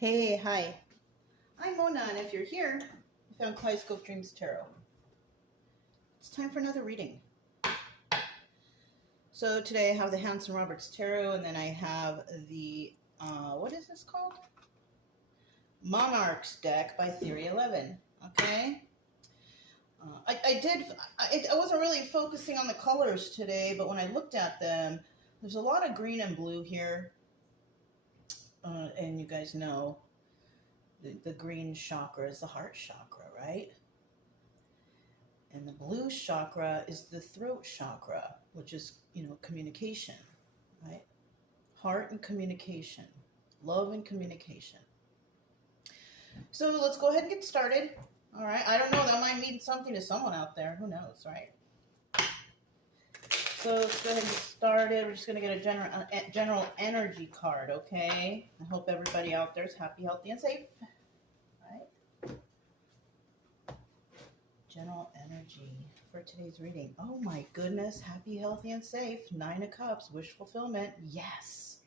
Hey, hi. I'm Mona, and if you're here, you found Kaleidoscope Dreams Tarot. It's time for another reading. So today I have the Hanson Roberts Tarot, and then I have the, what is this called? Monarchs deck by Theory 11, okay? I wasn't really focusing on the colors today, but when I looked at them, there's a lot of green and blue here. And you guys know the green chakra is the heart chakra, right? And the blue chakra is the throat chakra, which is, communication, right? Heart and communication, love and communication. So let's go ahead and get started. All right. I don't know. That might mean something to someone out there. Who knows, right? So let's go ahead and get started. We're just going to get a general energy card, okay? I hope everybody out there is happy, healthy, and safe. All right. General energy for today's reading. Oh my goodness. Happy, healthy, and safe. 9 of Cups. Wish fulfillment. Yes.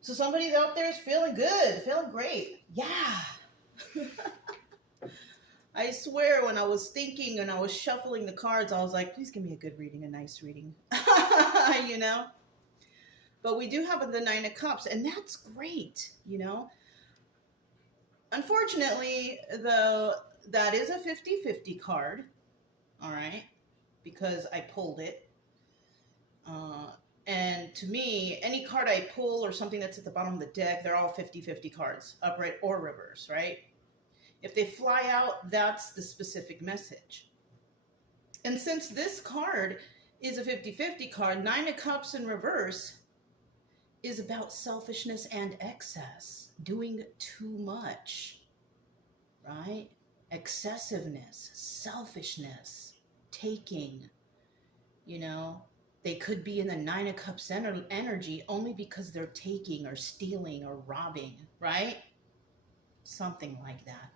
So somebody out there is feeling good. Feeling great. Yeah. I swear when I was thinking and I was shuffling the cards, I was like, please give me a good reading, a nice reading, But we do have the 9 of Cups, and that's great, Unfortunately, though, that is a 50-50 card, all right, because I pulled it. And to me, any card I pull or something that's at the bottom of the deck, they're all 50-50 cards, upright or reverse, right? If they fly out, that's the specific message. And since this card is a 50-50 card, 9 of Cups in reverse is about selfishness and excess, doing too much, right? Excessiveness, selfishness, taking, They could be in the 9 of Cups energy only because they're taking or stealing or robbing, right? Something like that.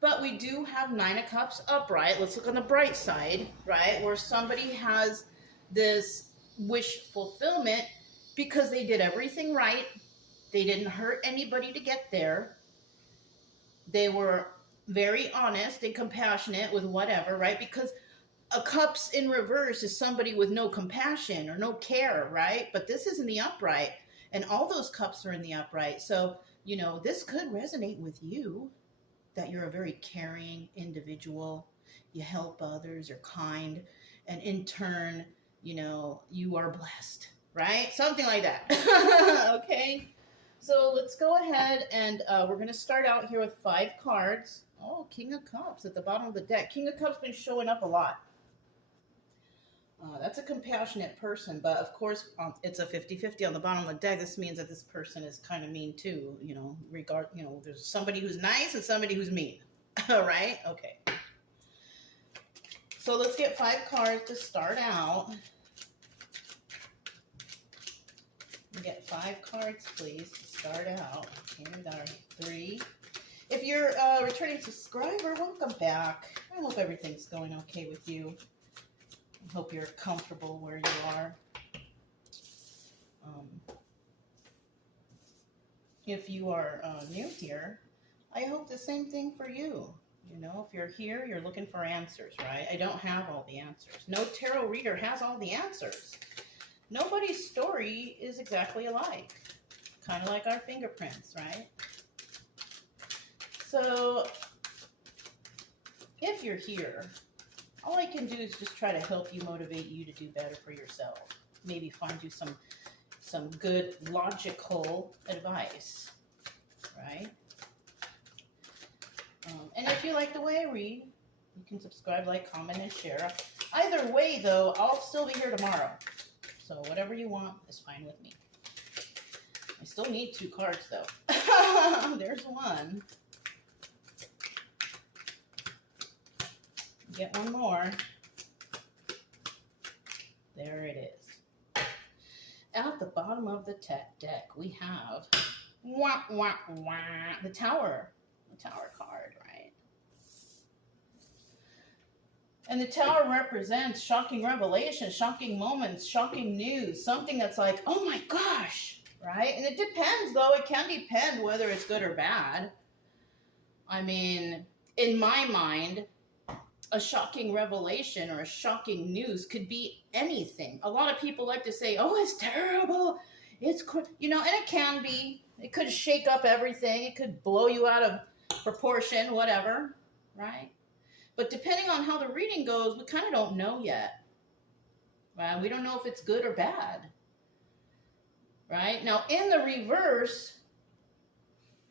But we do have 9 of Cups upright. Let's look on the bright side, right? Where somebody has this wish fulfillment because they did everything right. They didn't hurt anybody to get there. They were very honest and compassionate with whatever, right? Because a Cups in reverse is somebody with no compassion or no care, right? But this is in the upright, and all those Cups are in the upright. So, this could resonate with you. That you're a very caring individual, you help others, you're kind, and in turn, you are blessed, right? Something like that. Okay, so let's go ahead and we're going to start out here with 5 cards. Oh, King of Cups at the bottom of the deck. King of Cups been showing up a lot. That's a compassionate person, but of course, it's a 50-50 on the bottom of the deck. This means that this person is kind of mean too, there's somebody who's nice and somebody who's mean. All right? Okay. So let's get 5 cards to start out. We get 5 cards, please, to start out. Here we got our 3. If you're a returning subscriber, welcome back. I hope everything's going okay with you. I hope you're comfortable where you are. If you are new here, I hope the same thing for you. If you're here, you're looking for answers, right? I don't have all the answers. No tarot reader has all the answers. Nobody's story is exactly alike. Kind of like our fingerprints, right? So, if you're here, all I can do is just try to help you, motivate you to do better for yourself. Maybe find you some good, logical advice, right? And if you like the way I read, you can subscribe, like, comment, and share. Either way, though, I'll still be here tomorrow. So whatever you want is fine with me. I still need 2 cards, though. There's one. Get one more. There it is. At the bottom of the deck, we have the Tower. The Tower card, right? And the Tower represents shocking revelations, shocking moments, shocking news. Something that's like, oh my gosh, right? And it depends, though. It can depend whether it's good or bad. I mean, in my mind, a shocking revelation or a shocking news could be anything. A lot of people like to say, oh, it's terrible. You know, and it can be. It could shake up everything. It could blow you out of proportion, whatever, right? But depending on how the reading goes, we kind of don't know yet. Right? We don't know if it's good or bad. Right? Now, in the reverse,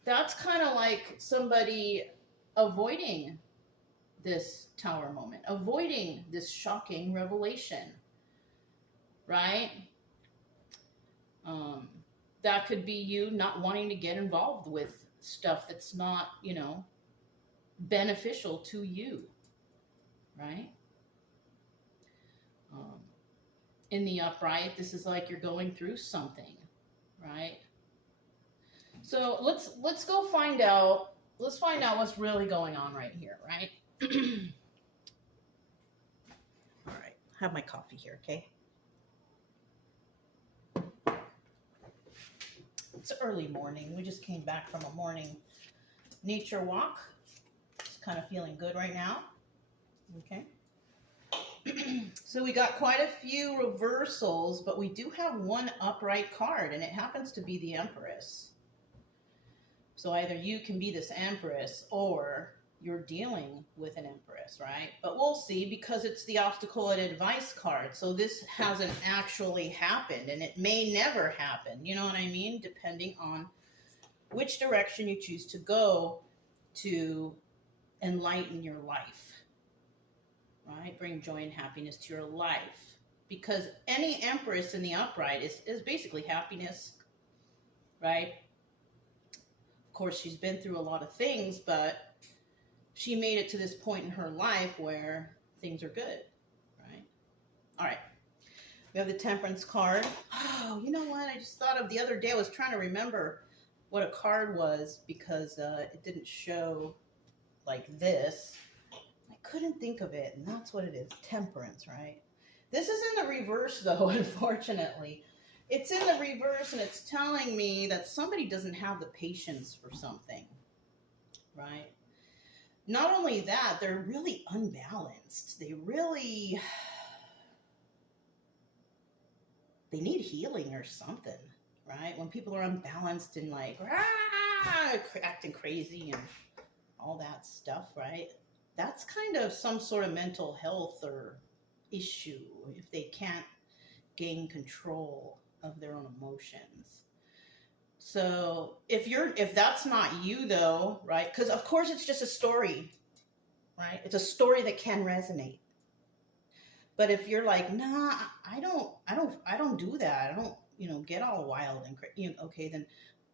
that's kind of like somebody avoiding this tower moment, avoiding this shocking revelation, right? That could be you not wanting to get involved with stuff that's not, you know, beneficial to you, right? In the upright, this is like you're going through something, right? So let's go find out. Let's find out what's really going on right here, right? All right, have my coffee here, okay? It's early morning. We just came back from a morning nature walk. Just kind of feeling good right now. Okay. So we got quite a few reversals, but we do have one upright card, and it happens to be the Empress. So either you can be this Empress or you're dealing with an Empress, right? But we'll see, because it's the obstacle and advice card. So this hasn't actually happened, and it may never happen. You know what I mean? Depending on which direction you choose to go to enlighten your life, right? Bring joy and happiness to your life. Because any Empress in the upright is basically happiness, right? Of course, she's been through a lot of things, but she made it to this point in her life where things are good, right? All right. We have the Temperance card. Oh, you know what? I just thought of the other day. I was trying to remember what a card was because it didn't show like this. I couldn't think of it, and that's what it is. Temperance, right? This is in the reverse, though, unfortunately. It's in the reverse, and it's telling me that somebody doesn't have the patience for something, right? Not only that, they're really unbalanced. They need healing or something, right? When people are unbalanced and like, acting crazy and all that stuff, right? That's kind of some sort of mental health or issue if they can't gain control of their own emotions. So if that's not you, though, right? Because of course it's just a story, right? It's a story that can resonate. But if you're like, nah, I don't do that. I don't, get all wild and okay, then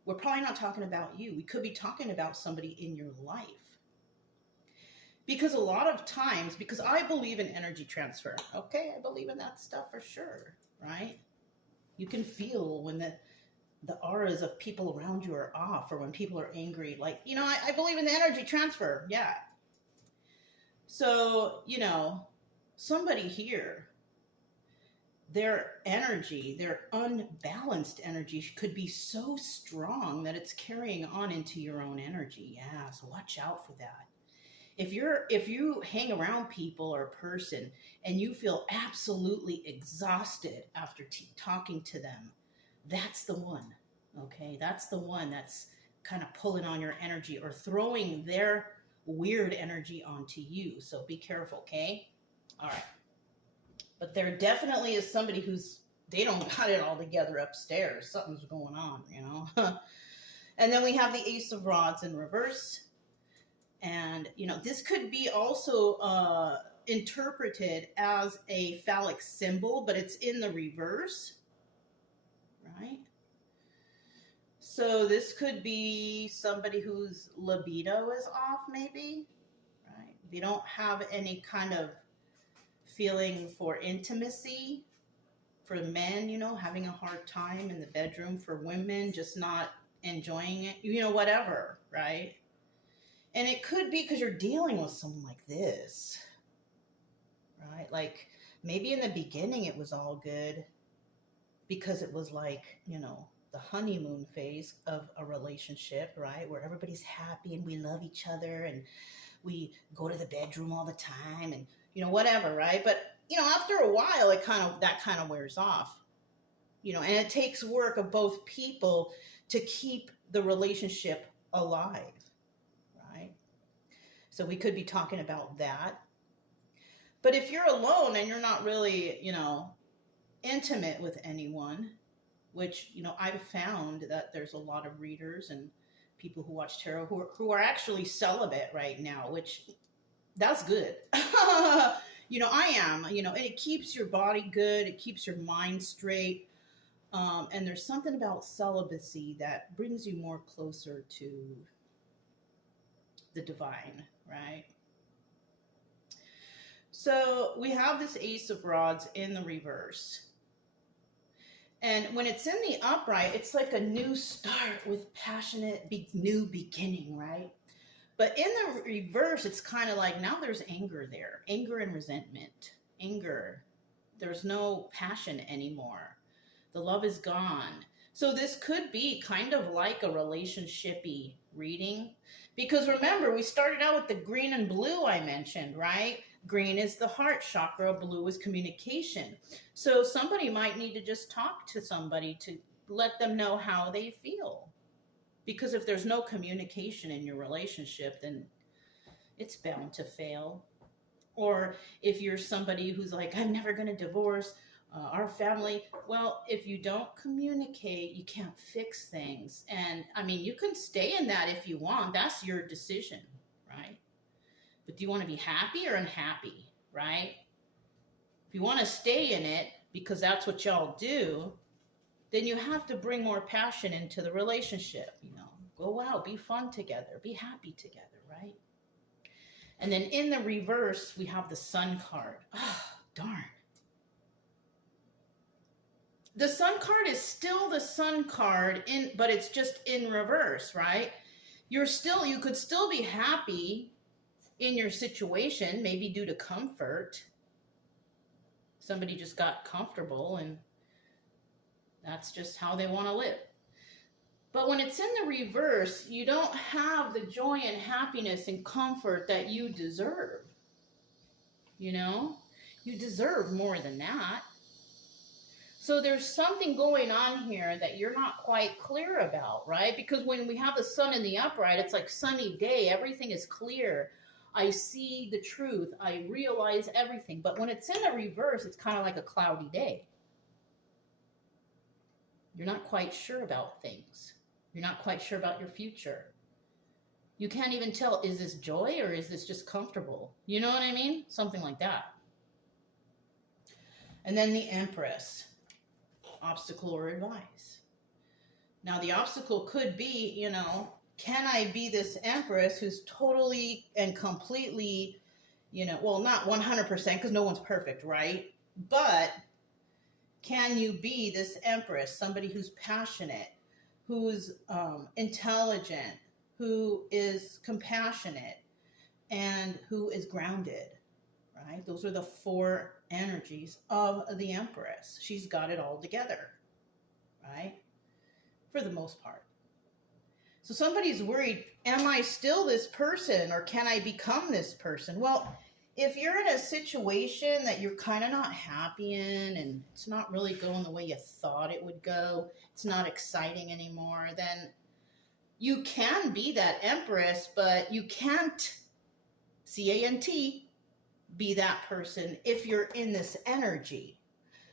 we're probably not talking about you. We could be talking about somebody in your life. Because a lot of times, because I believe in energy transfer, okay? I believe in that stuff for sure, right? You can feel when the auras of people around you are off, or when people are angry. Like, I believe in the energy transfer, yeah. So, somebody here, their energy, their unbalanced energy could be so strong that it's carrying on into your own energy. Yeah, so watch out for that. If you hang around people or a person and you feel absolutely exhausted after talking to them, that's the one, okay? That's the one that's kind of pulling on your energy or throwing their weird energy onto you. So be careful, okay? All right. But there definitely is somebody they don't got it all together upstairs. Something's going on, And then we have the Ace of Rods in reverse. And, this could be also interpreted as a phallic symbol, but it's in the reverse, right? So this could be somebody whose libido is off, maybe, right? They don't have any kind of feeling for intimacy. For men, having a hard time in the bedroom. For women, just not enjoying it, whatever, right? And it could be because you're dealing with someone like this, right? Like maybe in the beginning it was all good because it was like, the honeymoon phase of a relationship, right? Where everybody's happy and we love each other and we go to the bedroom all the time and, whatever, right? But, after a while, that kind of wears off, and it takes work of both people to keep the relationship alive, right? So we could be talking about that. But if you're alone and you're not really, intimate with anyone, which, I've found that there's a lot of readers and people who watch tarot who are actually celibate right now, which that's good. I am, and it keeps your body good. It keeps your mind straight. And there's something about celibacy that brings you more closer to the divine, right? So we have this Ace of Rods in the reverse. And when it's in the upright, it's like a new start with passionate, new beginning, right? But in the reverse, it's kind of like now there's anger there, anger and resentment, anger. There's no passion anymore. The love is gone. So this could be kind of like a relationship-y reading. Because remember, we started out with the green and blue I mentioned, right? Green is the heart chakra, blue is communication. So somebody might need to just talk to somebody to let them know how they feel. Because if there's no communication in your relationship, then it's bound to fail. Or if you're somebody who's like, I'm never going to divorce our family. Well, if you don't communicate, you can't fix things. And I mean, you can stay in that if you want. That's your decision, right? But do you want to be happy or unhappy, right? If you want to stay in it because that's what y'all do, then you have to bring more passion into the relationship, Go out, be fun together, be happy together, right? And then in the reverse, we have the Sun card. Oh, darn. The Sun card is still the Sun card, but it's just in reverse, right? You could still be happy in your situation, maybe due to comfort. Somebody just got comfortable and that's just how they want to live. But when it's in the reverse, you don't have the joy and happiness and comfort that you deserve. You deserve more than that. So there's something going on here that you're not quite clear about, right? Because when we have the sun in the upright, it's like sunny day. Everything is clear. I see the truth. I realize everything. But when it's in the reverse, it's kind of like a cloudy day. You're not quite sure about things. You're not quite sure about your future. You can't even tell, is this joy or is this just comfortable? You know what I mean? Something like that. And then the Empress, obstacle or advice. Now the obstacle could be, can I be this Empress who's totally and completely, well, not 100% because no one's perfect, right? But can you be this Empress, somebody who's passionate, who's intelligent, who is compassionate, and who is grounded, right? Those are the 4 energies of the Empress. She's got it all together, right? For the most part. So somebody's worried, am I still this person or can I become this person? Well, if you're in a situation that you're kind of not happy in and it's not really going the way you thought it would go, it's not exciting anymore, then you can be that Empress, but you can't, C-A-N-T, be that person if you're in this energy.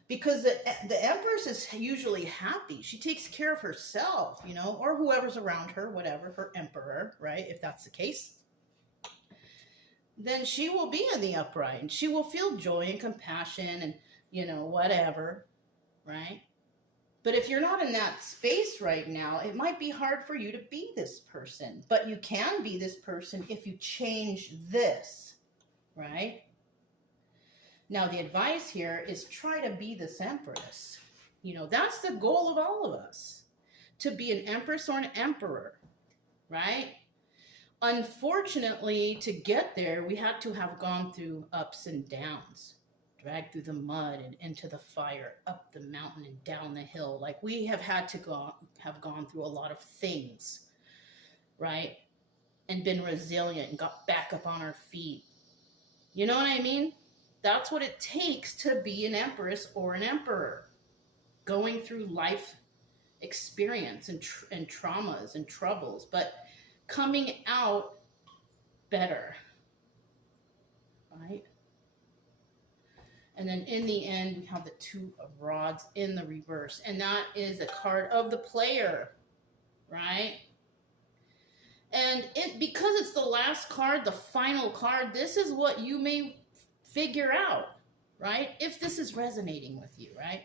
Because the Empress is usually happy. She takes care of herself, or whoever's around her, whatever, her emperor, right? If that's the case. Then she will be in the upright and she will feel joy and compassion and, whatever, right? But if you're not in that space right now, it might be hard for you to be this person. But you can be this person if you change this, right? Now, the advice here is try to be this Empress. That's the goal of all of us, to be an Empress or an Emperor, right? Unfortunately, to get there, we had to have gone through ups and downs, dragged through the mud and into the fire, up the mountain and down the hill. Like we have had to have gone through a lot of things, right? And been resilient and got back up on our feet. You know what I mean? That's what it takes to be an empress or an emperor. Going through life experience and traumas and troubles, but coming out better, right? And then in the end, we have the Two of Rods in the reverse, and that is a card of the player, right? And because it's the last card, the final card, this is what you may figure out, right? If this is resonating with you, right?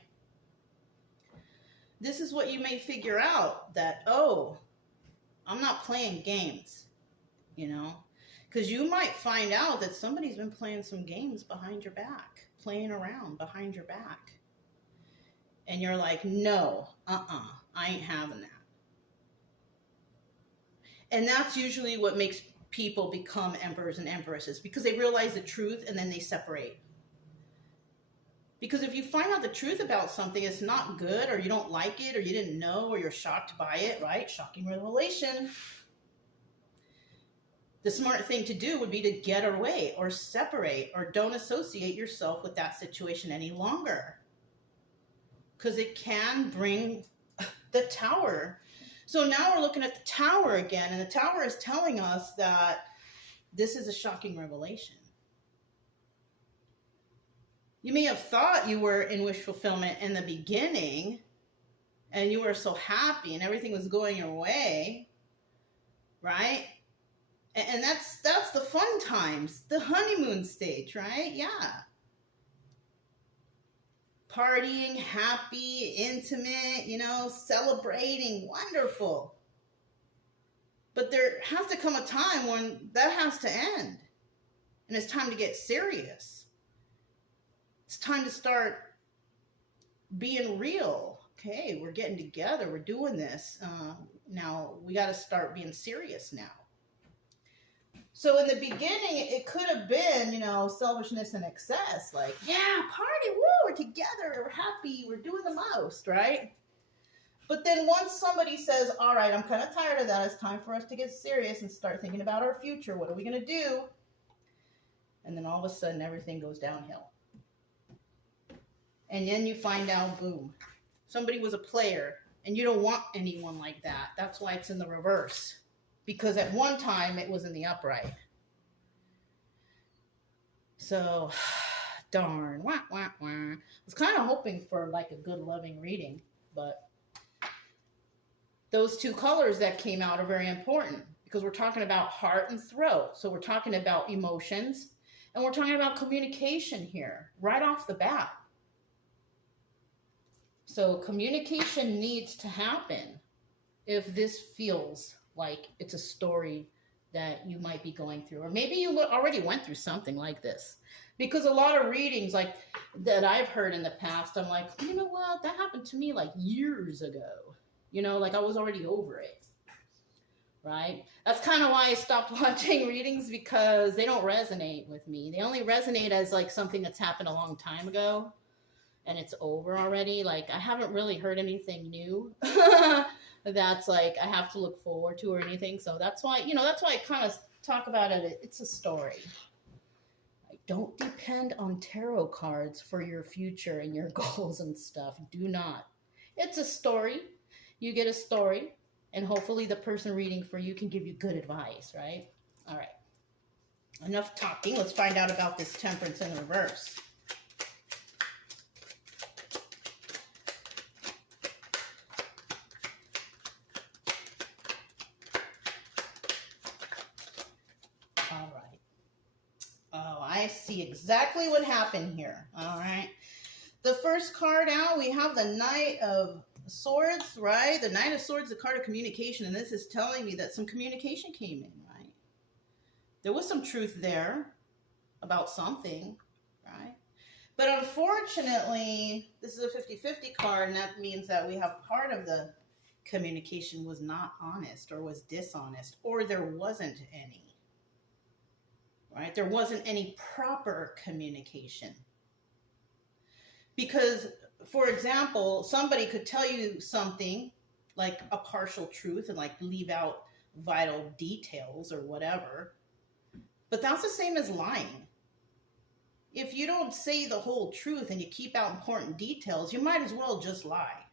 This is what you may figure out, that, oh, I'm not playing games, you know? Because you might find out that somebody's been playing some games behind your back, playing around behind your back. And you're like, no, I ain't having that. And that's usually what makes people become emperors and empresses, because they realize the truth and then they separate. Because if you find out the truth about something, it's not good, or you don't like it, or you didn't know, or you're shocked by it, right? Shocking revelation. The smart thing to do would be to get away or separate, or don't associate yourself with that situation any longer. Because it can bring the Tower. So now we're looking at the Tower again, and the Tower is telling us that this is a shocking revelation. You may have thought you were in wish fulfillment in the beginning, and you were so happy and everything was going your way, right? And that's the fun times, the honeymoon stage, right? Yeah. Partying, happy, intimate, you know, celebrating, wonderful. But there has to come a time when that has to end. And it's time to get serious. It's time to start being real. Okay, we're getting together. We're doing this. Now, we got to start being serious now. So in the beginning, it could have been, you know, selfishness and excess. Like, yeah, party, woo, we're together, we're happy, we're doing the most, right? But then once somebody says, all right, I'm kind of tired of that. It's time for us to get serious and start thinking about our future. What are we going to do? And then all of a sudden, everything goes downhill. And then you find out, boom, somebody was a player, and you don't want anyone like that. That's why it's in the reverse. Because at one time, it was in the upright. So, darn. Wah, wah, wah. I was kind of hoping for like a good, loving reading. But those two colors that came out are very important. Because we're talking about heart and throat. So we're talking about emotions. And we're talking about communication here, right off the bat. So communication needs to happen if this feels like it's a story that you might be going through. Or maybe you already went through something like this. Because a lot of readings like that I've heard in the past, I'm like, you know what? That happened to me like years ago. You know, like I was already over it. Right? That's kind of why I stopped watching readings, because they don't resonate with me. They only resonate as like something that's happened a long time ago. And it's over already. Like, I haven't really heard anything new that's like I have to look forward to or anything. So that's why, you know, that's why I kind of talk about it. It's a story. Like, don't depend on tarot cards for your future and your goals and stuff. Do not. It's a story. You get a story, and hopefully the person reading for you can give you good advice, right? All right. Enough talking. Let's find out about this Temperance in reverse. I see exactly what happened here. All right. The first card out, we have the Knight of Swords, right? The Knight of Swords, the card of communication. And this is telling me that some communication came in, right? There was some truth there about something, right? But unfortunately, this is a 50-50 card, and that means that we have part of the communication was not honest or was dishonest, or there wasn't any. Right? There wasn't any proper communication. Because, for example, somebody could tell you something like a partial truth and like leave out vital details or whatever. But that's the same as lying. If you don't say the whole truth and you keep out important details, you might as well just lie.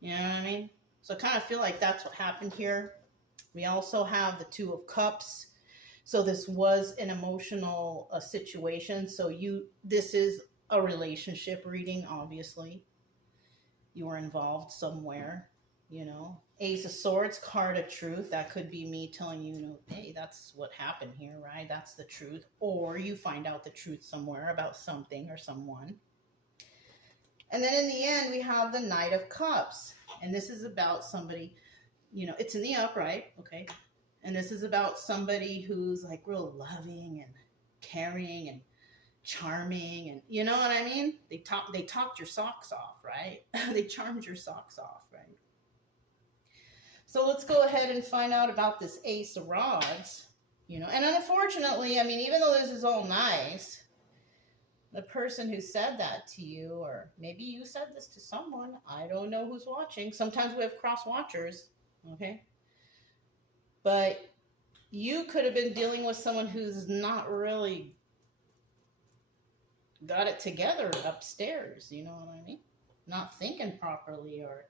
You know what I mean? So I kind of feel like that's what happened here. We also have the Two of Cups. So this was an emotional situation. So this is a relationship reading, obviously. You were involved somewhere, you know. Ace of Swords, card of truth. That could be me telling you, you know, hey, that's what happened here, right? That's the truth. Or you find out the truth somewhere about something or someone. And then in the end, we have the Knight of Cups. And this is about somebody, you know, it's in the upright, okay? And this is about somebody who's like real loving and caring and charming, and you know what I mean? They talked your socks off, right? They charmed your socks off, right? So let's go ahead and find out about this Ace of Rods, you know. And unfortunately, I mean, even though this is all nice, the person who said that to you, or maybe you said this to someone, I don't know who's watching. Sometimes we have cross watchers, okay? But you could have been dealing with someone who's not really got it together upstairs, you know what I mean? Not thinking properly or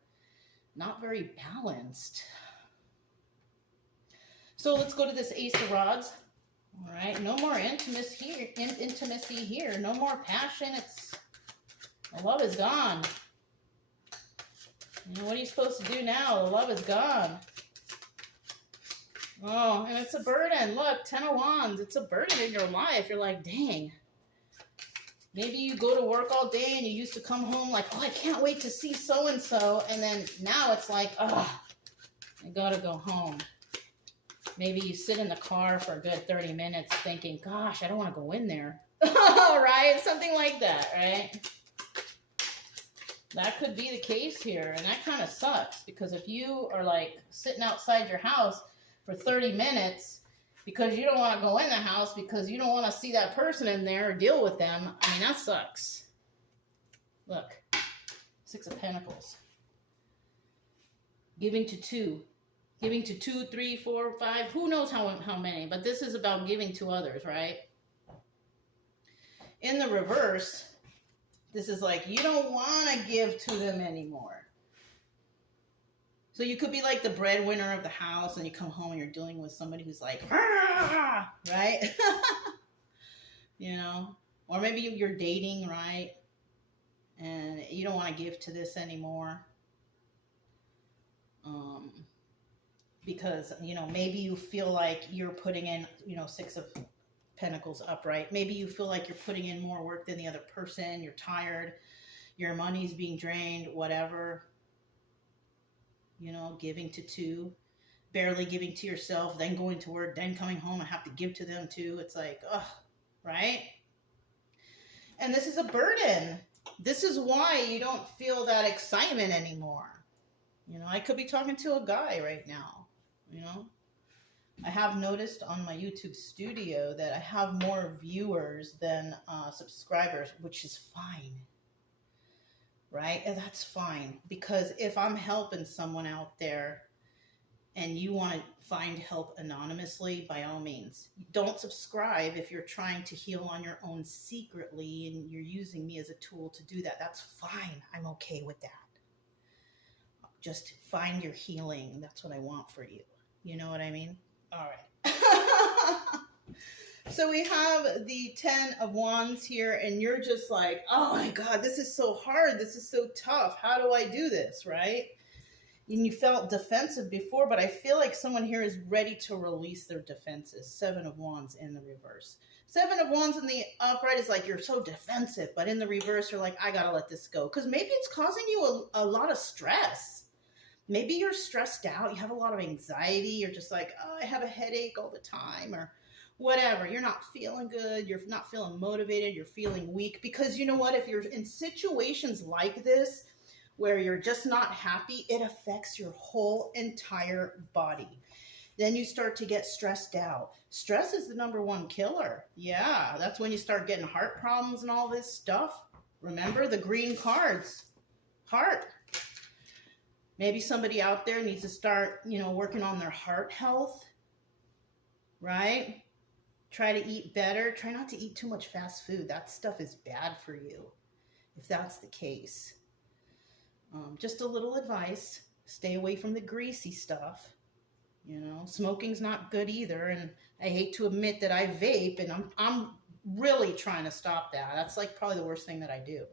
not very balanced. So let's go to this Ace of Rods. All right, no more intimacy here. No more passion. The love is gone. You know, what are you supposed to do now? The love is gone. Oh, and it's a burden. Look, Ten of Wands. It's a burden in your life. You're like, dang. Maybe you go to work all day and you used to come home like, oh, I can't wait to see so-and-so. And then now it's like, oh, I gotta go home. Maybe you sit in the car for a good 30 minutes thinking, gosh, I don't want to go in there. Right? Something like that, right? That could be the case here. And that kind of sucks, because if you are like sitting outside your house for 30 minutes because you don't want to go in the house because you don't want to see that person in there or deal with them, I mean, that sucks. Look, Six of Pentacles. Giving to two. Giving to 2, 3, 4, 5, who knows how many, but this is about giving to others, right? In the reverse, this is like you don't want to give to them anymore. So you could be like the breadwinner of the house and you come home and you're dealing with somebody who's like, ah! Right? You know, or maybe you're dating, right? And you don't want to give to this anymore. Because, you know, maybe you feel like you're putting in, you know, Six of Pentacles upright. Maybe you feel like you're putting in more work than the other person. You're tired. Your money's being drained, whatever. You know, giving to two. Barely giving to yourself, then going to work, then coming home and have to give to them too. It's like, ugh, right? And this is a burden. This is why you don't feel that excitement anymore. You know, I could be talking to a guy right now. You know, I have noticed on my YouTube studio that I have more viewers than subscribers, which is fine, right? And that's fine, because if I'm helping someone out there and you want to find help anonymously, by all means, don't subscribe if you're trying to heal on your own secretly and you're using me as a tool to do that. That's fine. I'm okay with that. Just find your healing. That's what I want for you. You know what I mean? All right. So we have the Ten of Wands here, and you're just like, oh my God, this is so hard. This is so tough. How do I do this, right? And you felt defensive before, but I feel like someone here is ready to release their defenses. Seven of Wands in the reverse. Seven of Wands in the upright is like you're so defensive, but in the reverse, you're like, I gotta let this go. Because maybe it's causing you a lot of stress. Maybe you're stressed out, you have a lot of anxiety, you're just like, oh, I have a headache all the time, or whatever. You're not feeling good, you're not feeling motivated, you're feeling weak. Because you know what? If you're in situations like this, where you're just not happy, it affects your whole entire body. Then you start to get stressed out. Stress is the #1 killer. Yeah, that's when you start getting heart problems and all this stuff. Remember the green cards. Heart. Maybe somebody out there needs to start, working on their heart health, right? Try to eat better. Try not to eat too much fast food. That stuff is bad for you, if that's the case. Just a little advice. Stay away from the greasy stuff. Smoking's not good either. And I hate to admit that I vape, and I'm really trying to stop that. That's like probably the worst thing that I do.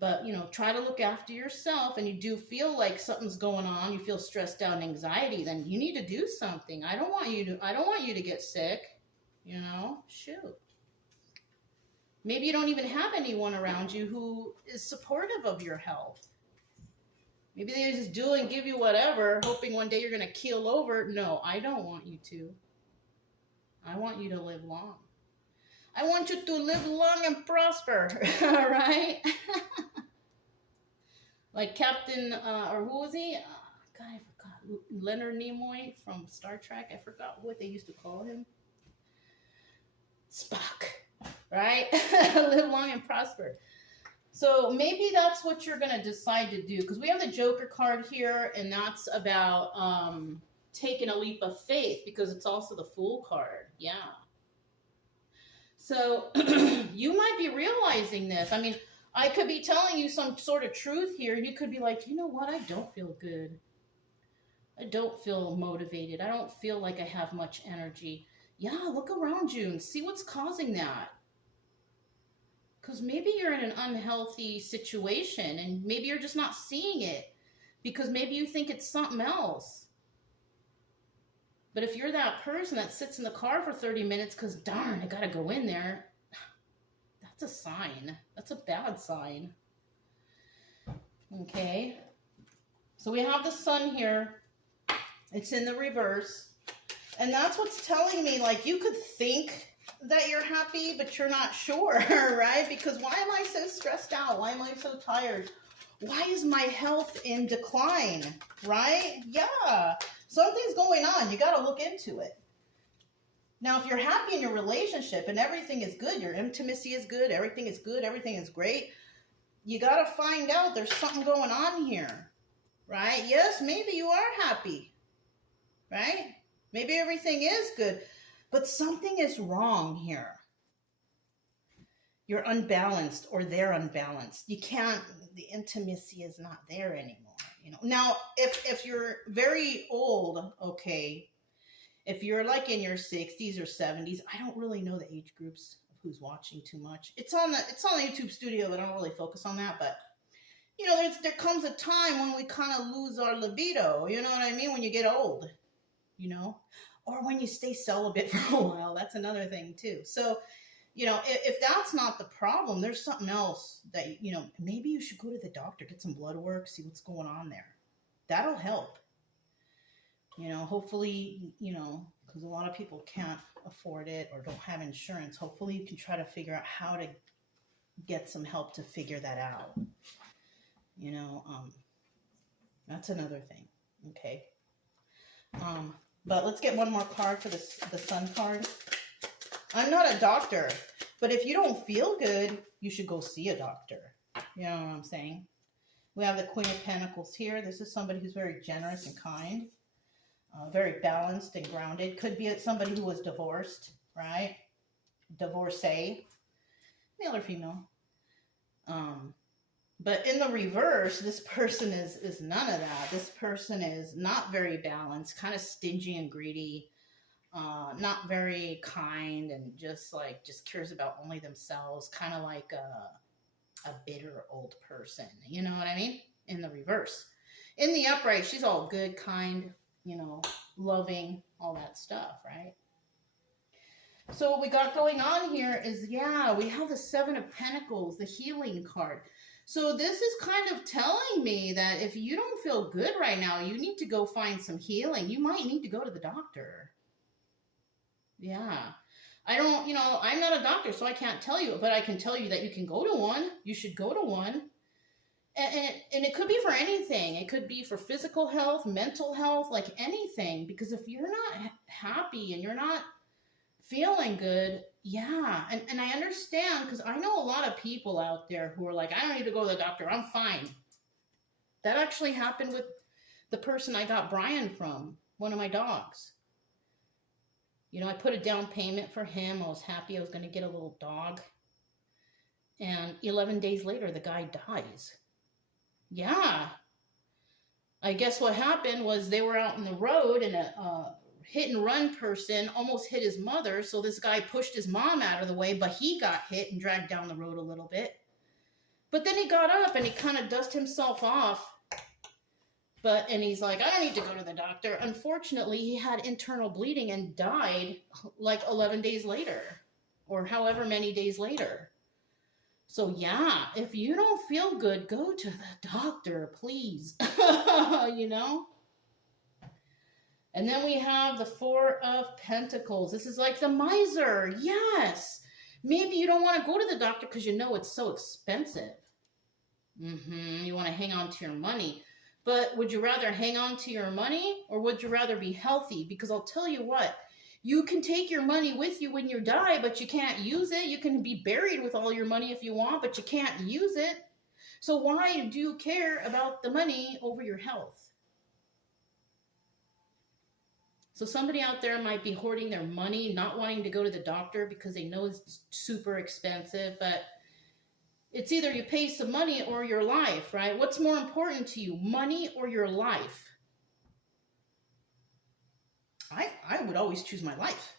But, try to look after yourself, and you do feel like something's going on, you feel stressed out and anxiety, then you need to do something. I don't want you to get sick, shoot. Maybe you don't even have anyone around you who is supportive of your health. Maybe they just do and give you whatever, hoping one day you're going to keel over. No, I don't want you to. I want you to live long. I want you to live long and prosper, all right? Like Captain, or who was he? God, I forgot. Leonard Nimoy from Star Trek. I forgot what they used to call him. Spock, right? Live long and prosper. So maybe that's what you're going to decide to do. Because we have the Joker card here, and that's about taking a leap of faith, because it's also the Fool card. Yeah. So you might be realizing this. I mean, I could be telling you some sort of truth here, and you could be like, you know what? I don't feel good. I don't feel motivated. I don't feel like I have much energy. Yeah, look around you and see what's causing that. Because maybe you're in an unhealthy situation, and maybe you're just not seeing it because maybe you think it's something else. But if you're that person that sits in the car for 30 minutes because, darn, I got to go in there, that's a sign. That's a bad sign. Okay. So we have the sun here. It's in the reverse. And that's what's telling me, like, you could think that you're happy, but you're not sure, right? Because why am I so stressed out? Why am I so tired? Why is my health in decline, right? Yeah. Something's going on. You got to look into it. Now, if you're happy in your relationship and everything is good, your intimacy is good, everything is good, everything is great, you got to find out there's something going on here, right? Yes, maybe you are happy, right? Maybe everything is good, but something is wrong here. You're unbalanced, or they're unbalanced. You can't, the intimacy is not there anymore. Now, if you're very old, okay, if you're like in your 60s or 70s, I don't really know the age groups of who's watching too much. It's on the YouTube studio, but I don't really focus on that. But there comes a time when we kind of lose our libido. You know what I mean? When you get old, or when you stay celibate for a while. That's another thing too. So, if that's not the problem, there's something else that, maybe you should go to the doctor, get some blood work, see what's going on there. That'll help. Hopefully, because a lot of people can't afford it or don't have insurance. Hopefully you can try to figure out how to get some help to figure that out. That's another thing. Okay. But let's get one more card for the sun card. I'm not a doctor, but if you don't feel good, you should go see a doctor. You know what I'm saying? We have the Queen of Pentacles here. This is somebody who's very generous and kind, very balanced and grounded. Could be somebody who was divorced, right? Divorcee, male or female. But in the reverse, this person is none of that. This person is not very balanced, kind of stingy and greedy. Not very kind, and just cares about only themselves, kind of like a bitter old person. You know what I mean? In the reverse. In the upright, she's all good, kind, loving, all that stuff, right? So what we got going on here is, we have the Seven of Pentacles, the healing card. So this is kind of telling me that if you don't feel good right now, you need to go find some healing. You might need to go to the doctor. Yeah. I'm not a doctor, so I can't tell you, but I can tell you that you can go to one. You should go to one. And it could be for anything. It could be for physical health, mental health, like anything. Because if you're not happy and you're not feeling good. Yeah. And I understand, because I know a lot of people out there who are like, I don't need to go to the doctor. I'm fine. That actually happened with the person I got Brian from, one of my dogs. You know, I put a down payment for him. I was happy I was going to get a little dog. And 11 days later, the guy dies. Yeah. I guess what happened was they were out in the road and a hit and run person almost hit his mother. So this guy pushed his mom out of the way, but he got hit and dragged down the road a little bit. But then he got up and he kind of dusted himself off. And he's like, I don't need to go to the doctor. Unfortunately, he had internal bleeding and died like 11 days later, or however many days later. So yeah, if you don't feel good, go to the doctor, please. You know? And then we have the Four of Pentacles. This is like the miser. Yes. Maybe you don't want to go to the doctor because you know it's so expensive. You want to hang on to your money. But would you rather hang on to your money, or would you rather be healthy? Because I'll tell you what, you can take your money with you when you die, but you can't use it. You can be buried with all your money if you want, but you can't use it. So why do you care about the money over your health? So somebody out there might be hoarding their money, not wanting to go to the doctor because they know it's super expensive, but it's either you pay some money or your life, right? What's more important to you, money or your life? I would always choose my life.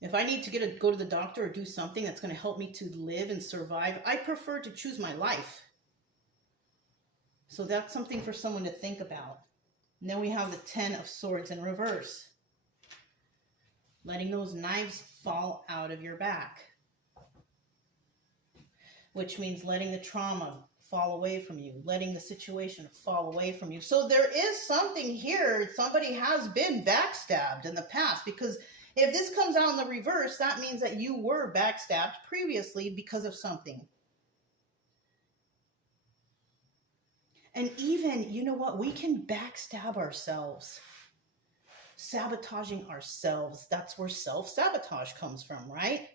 If I need to go to the doctor or do something that's going to help me to live and survive, I prefer to choose my life. So that's something for someone to think about. And then we have the 10 of Swords in reverse. Letting those knives fall out of your back. Which means letting the trauma fall away from you, letting the situation fall away from you. So there is something here. Somebody has been backstabbed in the past, because if this comes out in the reverse, that means that you were backstabbed previously because of something. And even, you know what? We can backstab ourselves. Sabotaging ourselves. That's where self-sabotage comes from, right?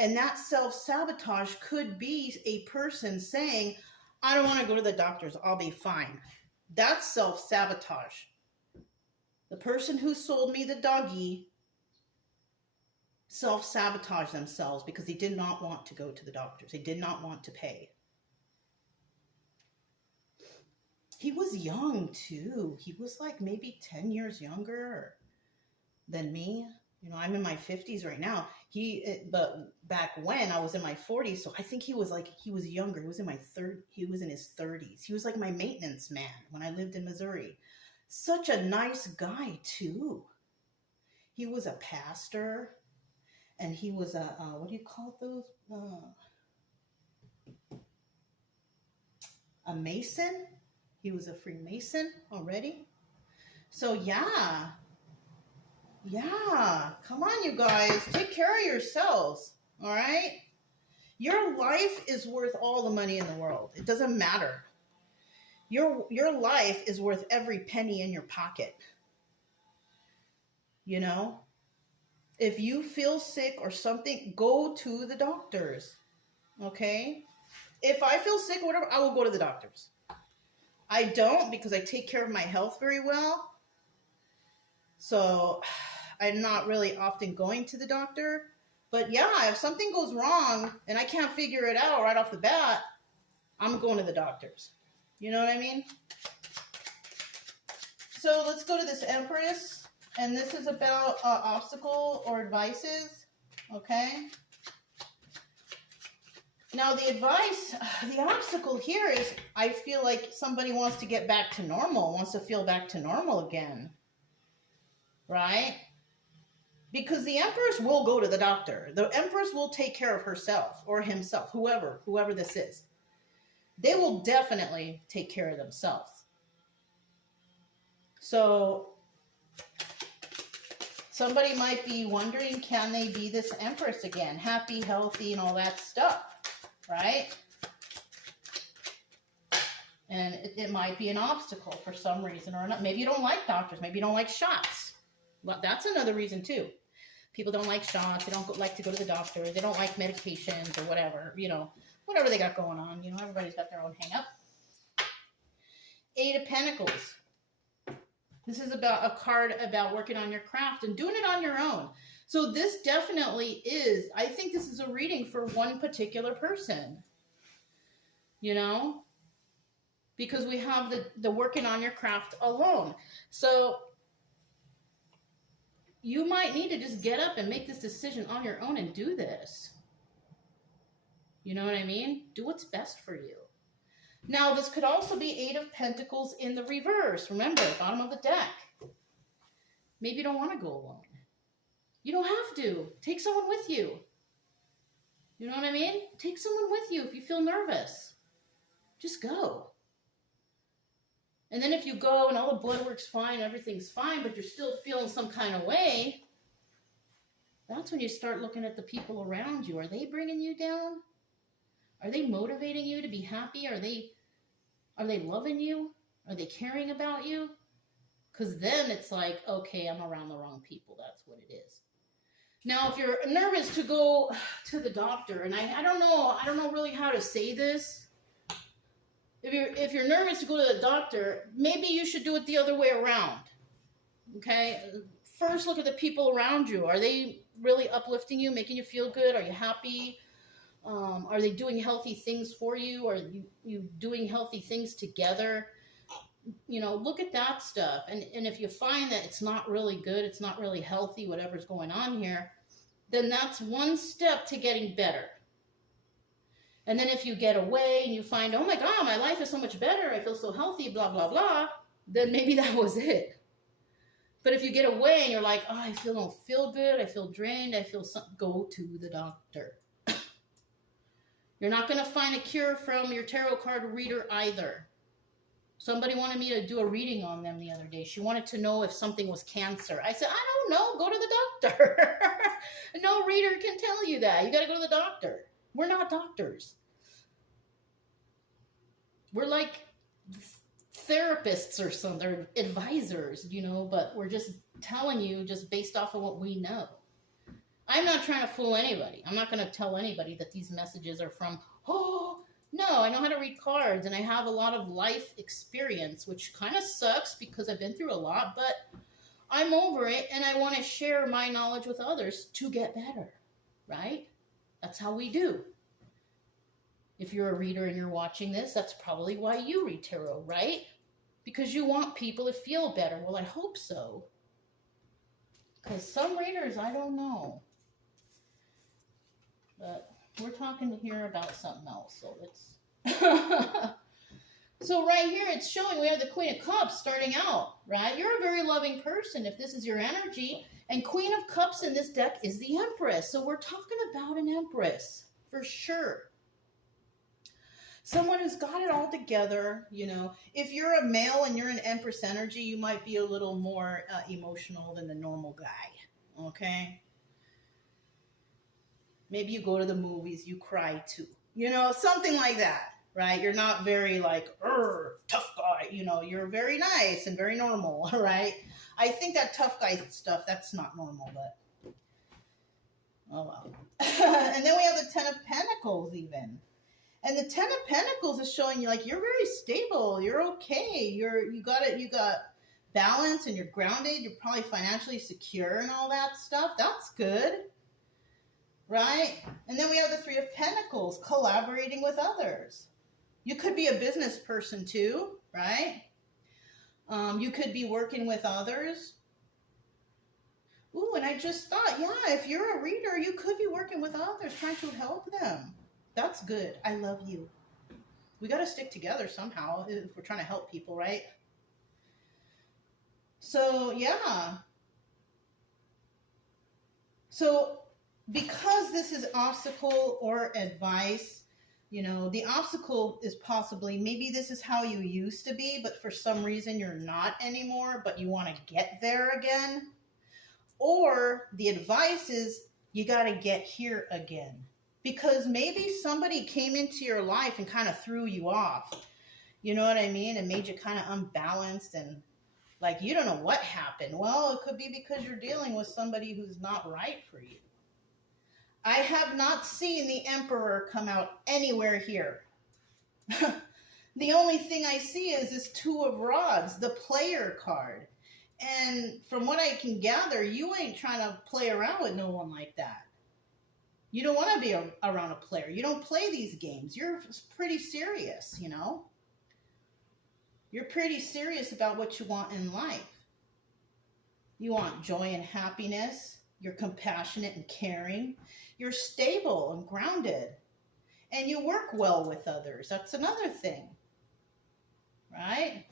And that self-sabotage could be a person saying, I don't want to go to the doctors. I'll be fine. That's self-sabotage. The person who sold me the doggy self-sabotaged themselves because they did not want to go to the doctors. They did not want to pay. He was young too. He was like maybe 10 years younger than me. You know, I'm in my 50s right now. But back when I was in my 40s, so I think he was younger. He was in his 30s. He was like my maintenance man when I lived in Missouri. Such a nice guy too. He was a pastor, and he was a, what do you call those? A Mason. He was a Freemason already. So yeah. Yeah, come on, you guys. Take care of yourselves, all right? Your life is worth all the money in the world. It doesn't matter. Your life is worth every penny in your pocket. You know? If you feel sick or something, go to the doctors, okay? If I feel sick or whatever, I will go to the doctors. I don't, because I take care of my health very well. So I'm not really often going to the doctor. But yeah, if something goes wrong and I can't figure it out right off the bat, I'm going to the doctors. You know what I mean? So let's go to this Empress. And this is about obstacle or advices. Okay? Now the advice, the obstacle here is, I feel like somebody wants to get back to normal, wants to feel back to normal again. Right? Because the Empress will go to the doctor. The Empress will take care of herself or himself, whoever this is. They will definitely take care of themselves. So somebody might be wondering, can they be this Empress again? Happy, healthy, and all that stuff, right? And it might be an obstacle for some reason or another. Maybe you don't like doctors. Maybe you don't like shots. But that's another reason too. People don't like shots. They don't like to go to the doctor. They don't like medications or whatever, you know, whatever they got going on. You know, everybody's got their own hang up. Eight of Pentacles. This is about a card about working on your craft and doing it on your own. So this definitely is, I think this is a reading for one particular person, you know, because we have the working on your craft alone. So you might need to just get up and make this decision on your own and do this. You know what I mean? Do what's best for you. Now, this could also be Eight of Pentacles in the reverse. Remember, bottom of the deck. Maybe you don't want to go alone. You don't have to. Take someone with you. You know what I mean? Take someone with you if you feel nervous. Just go. And then if you go and all the blood work's fine, everything's fine, but you're still feeling some kind of way, that's when you start looking at the people around you. Are they bringing you down? Are they motivating you to be happy? Are they loving you? Are they caring about you? Because then it's like, okay, I'm around the wrong people. That's what it is. Now, if you're nervous to go to the doctor, and I don't know really how to say this. If you're nervous to go to the doctor, maybe you should do it the other way around. Okay? First, look at the people around you. Are they really uplifting you, making you feel good? Are you happy? Are they doing healthy things for you? Are you doing healthy things together? You know, look at that stuff. And if you find that it's not really good, it's not really healthy, whatever's going on here, then that's one step to getting better. And then if you get away and you find, oh my God, my life is so much better, I feel so healthy, blah, blah, blah, then maybe that was it. But if you get away and you're like, oh, I don't feel good, I feel drained, I feel something, go to the doctor. You're not going to find a cure from your tarot card reader either. Somebody wanted me to do a reading on them the other day. She wanted to know if something was cancer. I said, I don't know, go to the doctor. No reader can tell you that. You got to go to the doctor. We're not doctors. We're like therapists or something, or advisors, you know, but we're just telling you just based off of what we know. I'm not trying to fool anybody. I'm not going to tell anybody that these messages are from, oh, no, I know how to read cards and I have a lot of life experience, which kind of sucks because I've been through a lot, but I'm over it and I want to share my knowledge with others to get better, right? That's how we do. If you're a reader and you're watching this, that's probably why you read tarot, right? Because you want people to feel better. Well, I hope so. Because some readers, I don't know. But we're talking here about something else, so it's... So right here, it's showing we have the Queen of Cups starting out, right? You're a very loving person if this is your energy. And Queen of Cups in this deck is the Empress. So we're talking about an Empress, for sure. Someone who's got it all together, you know. If you're a male and you're an Empress energy, you might be a little more emotional than the normal guy, okay? Maybe you go to the movies, you cry too. You know, something like that, right? You're not very like, tough guy, you know. You're very nice and very normal, right? I think that tough guy stuff, that's not normal, but oh well. And then we have the Ten of Pentacles even. And the Ten of Pentacles is showing you like you're very stable, you're okay, you got balance and you're grounded, you're probably financially secure and all that stuff. That's good, right? And then we have the Three of Pentacles, collaborating with others. You could be a business person too, right? You could be working with others. Ooh, and I just thought, yeah, if you're a reader, you could be working with others, trying to help them. That's good. I love you. We got to stick together somehow if we're trying to help people, right? So, yeah. So, because this is obstacle or advice, you know, the obstacle is possibly, maybe this is how you used to be, but for some reason you're not anymore, but you want to get there again. Or the advice is you got to get here again. Because maybe somebody came into your life and kind of threw you off. You know what I mean? And made you kind of unbalanced and Like, you don't know what happened. Well, it could be because you're dealing with somebody who's not right for you. I have not seen the Emperor come out anywhere here. The only thing I see is this Two of Rods, the player card. And from what I can gather, you ain't trying to play around with no one like that. You don't want to be around a player. You don't play these games. You're pretty serious, you know? You're pretty serious about what you want in life. You want joy and happiness. You're compassionate and caring. You're stable and grounded. And you work well with others. That's another thing. Right?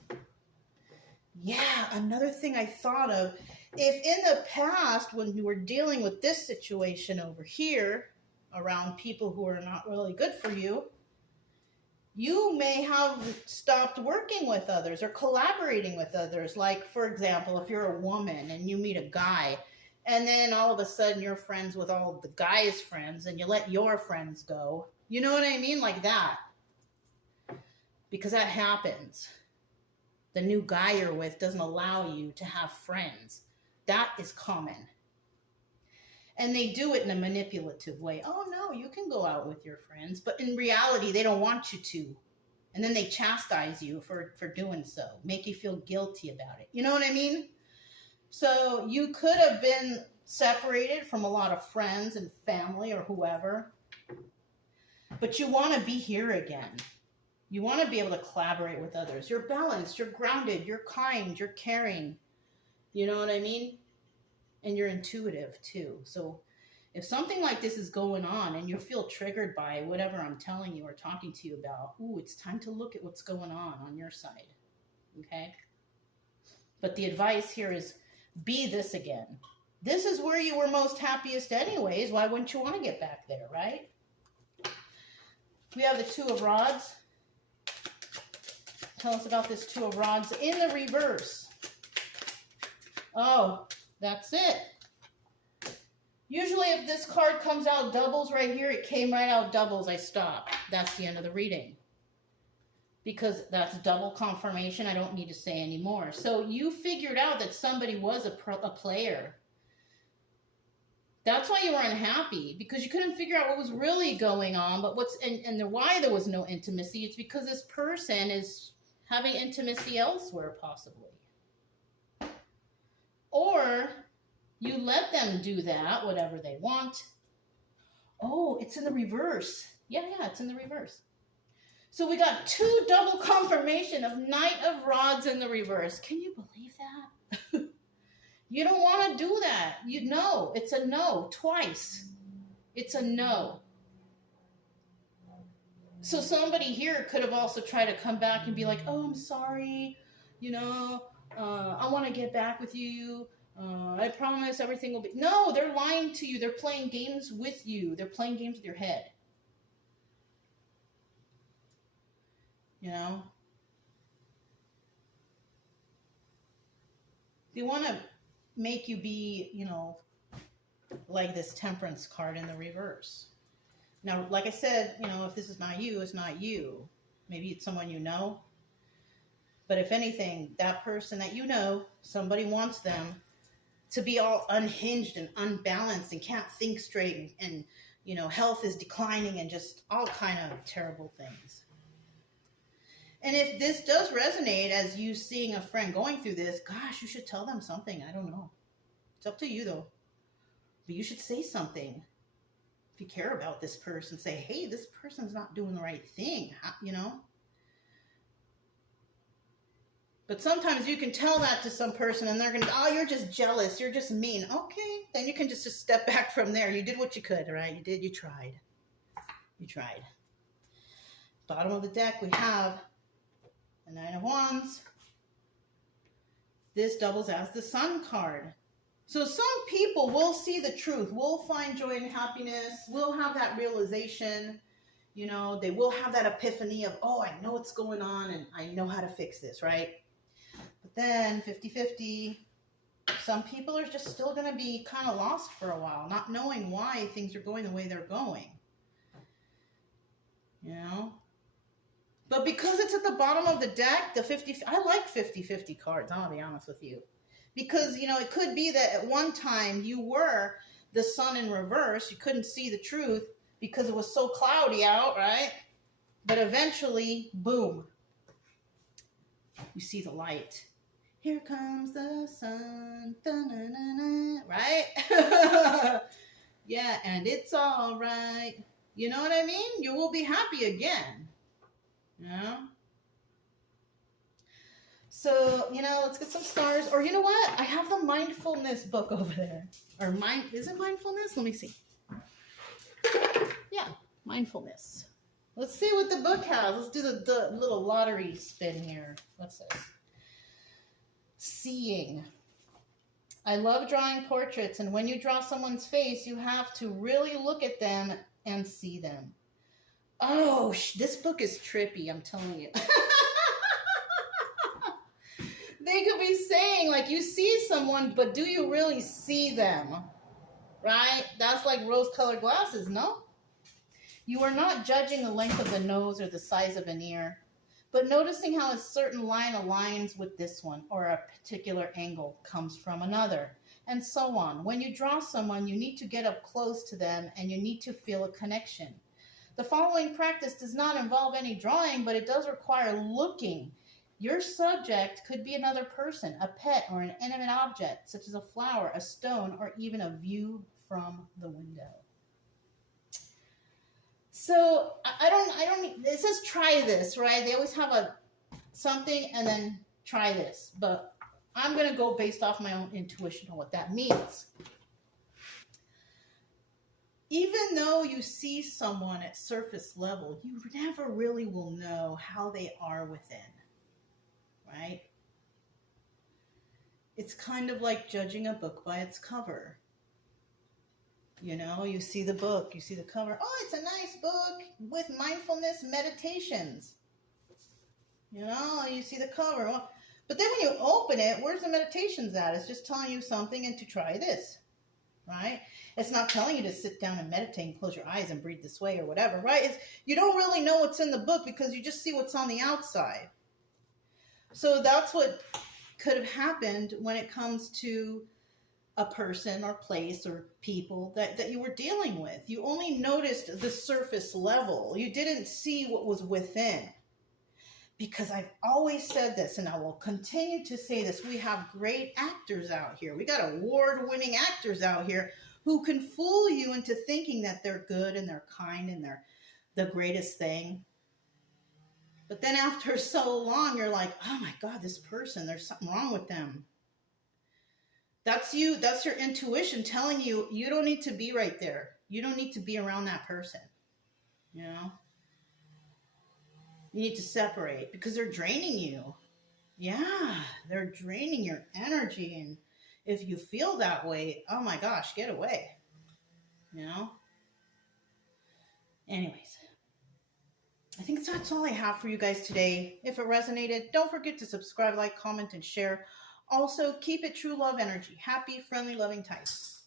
Yeah, another thing I thought of. If in the past, when you were dealing with this situation over here, around people who are not really good for you, you may have stopped working with others or collaborating with others. Like, for example, if you're a woman and you meet a guy, and then all of a sudden you're friends with all of the guy's friends and you let your friends go. You know what I mean? Like that. Because that happens. The new guy you're with doesn't allow you to have friends. That is common. And they do it in a manipulative way. Oh, no, you can go out with your friends. But in reality, they don't want you to. And then they chastise you for doing so. Make you feel guilty about it. You know what I mean? So you could have been separated from a lot of friends and family or whoever. But you want to be here again. You want to be able to collaborate with others. You're balanced. You're grounded. You're kind. You're caring. You know what I mean? And you're intuitive too. So if something like this is going on and you feel triggered by whatever I'm telling you or talking to you about, ooh, it's time to look at what's going on your side. Okay? But the advice here is be this again. This is where you were most happiest anyways. Why wouldn't you want to get back there, right? We have the Two of Rods. Tell us about this Two of Rods in the reverse. Oh, that's it. Usually if this card comes out doubles right here, it came right out doubles, I stop. That's the end of the reading. Because that's double confirmation, I don't need to say anymore. So you figured out that somebody was a player. That's why you were unhappy, because you couldn't figure out what was really going on, but why there was no intimacy. It's because this person is having intimacy elsewhere, possibly. Or you let them do that, whatever they want. Oh, it's in the reverse. Yeah, it's in the reverse. So we got two double confirmation of Knight of Rods in the reverse. Can you believe that? You don't want to do that. You know, it's a no twice. It's a no. So somebody here could have also tried to come back and be like, oh, I'm sorry. You know, I want to get back with you. I promise everything will be... No, they're lying to you. They're playing games with you. They're playing games with your head. You know? They want to make you be, you know, like this Temperance card in the reverse. Now, like I said, you know, if this is not you, it's not you. Maybe it's someone you know. But if anything, that person that you know, somebody wants them to be all unhinged and unbalanced and can't think straight and you know, health is declining and just all kind of terrible things. And if this does resonate as you seeing a friend going through this, gosh, you should tell them something. I don't know. It's up to you though. But you should say something. If you care about this person, say, hey, this person's not doing the right thing, you know? But sometimes you can tell that to some person and they're going to, oh, you're just jealous. You're just mean. Okay, then you can just step back from there. You did what you could, right? You tried. You tried. Bottom of the deck, we have the Nine of Wands. This doubles as the Sun card. So some people will see the truth, will find joy and happiness, will have that realization, you know, they will have that epiphany of, oh, I know what's going on and I know how to fix this, right? But then 50-50, some people are just still going to be kind of lost for a while, not knowing why things are going the way they're going. You know? But because it's at the bottom of the deck, the 50, I like 50-50 cards, I'll be honest with you. Because, you know, it could be that at one time you were the sun in reverse. You couldn't see the truth because it was so cloudy out, right? But eventually, boom, you see the light. Here comes the sun, da-na-na-na, right? Yeah, and it's all right. You know what I mean? You will be happy again. You know? So, you know, let's get some stars. Or you know what? I have the mindfulness book over there. Or is it mindfulness? Let me see. Yeah, mindfulness. Let's see what the book has. Let's do the little lottery spin here. What's this? Seeing. I love drawing portraits, and when you draw someone's face, you have to really look at them and see them. Oh, this book is trippy, I'm telling you. They could be saying, like, you see someone, but do you really see them? Right? That's like rose-colored glasses, no? You are not judging the length of the nose or the size of an ear, but noticing how a certain line aligns with this one, or a particular angle comes from another, and so on. When you draw someone, you need to get up close to them, and you need to feel a connection. The following practice does not involve any drawing, but it does require looking. Your subject could be another person, a pet, or an inanimate object, such as a flower, a stone, or even a view from the window. So I don't, it says try this, right? They always have something and then try this, but I'm going to go based off my own intuition on what that means. Even though you see someone at surface level, you never really will know how they are within, right? It's kind of like judging a book by its cover. You know, you see the book, you see the cover. Oh, it's a nice book with mindfulness meditations. You know, you see the cover. Well, but then when you open it, where's the meditations at? It's just telling you something and to try this, right? It's not telling you to sit down and meditate and close your eyes and breathe this way or whatever, right? You don't really know what's in the book because you just see what's on the outside. So that's what could have happened when it comes to a person or place or people that you were dealing with. You only noticed the surface level. You didn't see what was within. Because I've always said this, and I will continue to say this, we have great actors out here. We got award-winning actors out here who can fool you into thinking that they're good and they're kind and they're the greatest thing. But then after so long, you're like, oh my God, this person, there's something wrong with them. That's you. That's your intuition telling you, you don't need to be right there. You don't need to be around that person. You know? You need to separate because they're draining you. Yeah, they're draining your energy. And if you feel that way, oh my gosh, get away. You know? Anyways, I think that's all I have for you guys today. If it resonated, don't forget to subscribe, like, comment, and share. Also, keep it true love energy. Happy, friendly, loving types.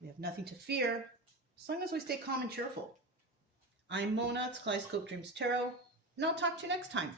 We have nothing to fear as long as we stay calm and cheerful. I'm Mona. It's Kaleidoscope Dreams Tarot. And I'll talk to you next time.